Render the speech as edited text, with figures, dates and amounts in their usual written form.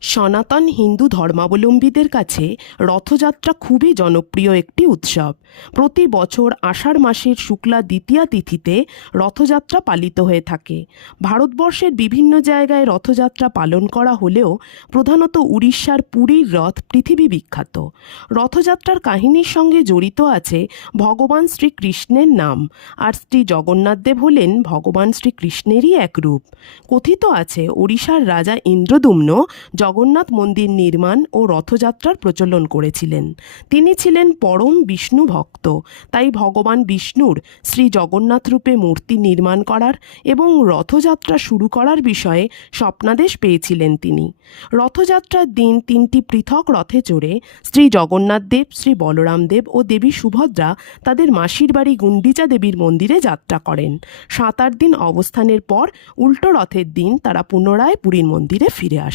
সনাতন হিন্দু ধর্মাবলম্বীদের কাছে রথযাত্রা খুবই জনপ্রিয় একটি উৎসব। প্রতি বছর আষাঢ় মাসের শুক্লা দ্বিতীয়া তিথিতে রথযাত্রা পালিত হয়ে থাকে। ভারতবর্ষের বিভিন্ন জায়গায় রথযাত্রা পালন করা হলেও প্রধানত উড়িষ্যার পুরীর রথ পৃথিবী বিখ্যাত। রথযাত্রার কাহিনীর সঙ্গে জড়িত আছে ভগবান শ্রীকৃষ্ণের নাম, আর শ্রী জগন্নাথ দেব হলেন ভগবান শ্রীকৃষ্ণেরই এক রূপ। কথিত আছে ওড়িশার রাজা ইন্দ্রদুম্ন জগন্নাথ মন্দির নির্মাণ ও রথযাত্রার প্রচলন করেছিলেন। তিনি ছিলেন পরম বিষ্ণু ভক্ত, তাই ভগবান বিষ্ণুর শ্রী জগন্নাথ রূপে মূর্তি নির্মাণ করার এবং রথযাত্রা শুরু করার বিষয়ে স্বপ্নাদেশ পেয়েছিলেন তিনি। রথযাত্রার দিন তিনটি পৃথক রথে চড়ে শ্রী জগন্নাথ দেব, শ্রী বলরাম দেব ও দেবী সুভদ্রা তাদের মাসির বাড়ি গুন্ডিচা দেবীর মন্দিরে যাত্রা করেন। 7-8 দিন অবস্থানের পর উল্টো রথের দিন তারা পুনরায় পুরীর মন্দিরে ফিরে আসেন।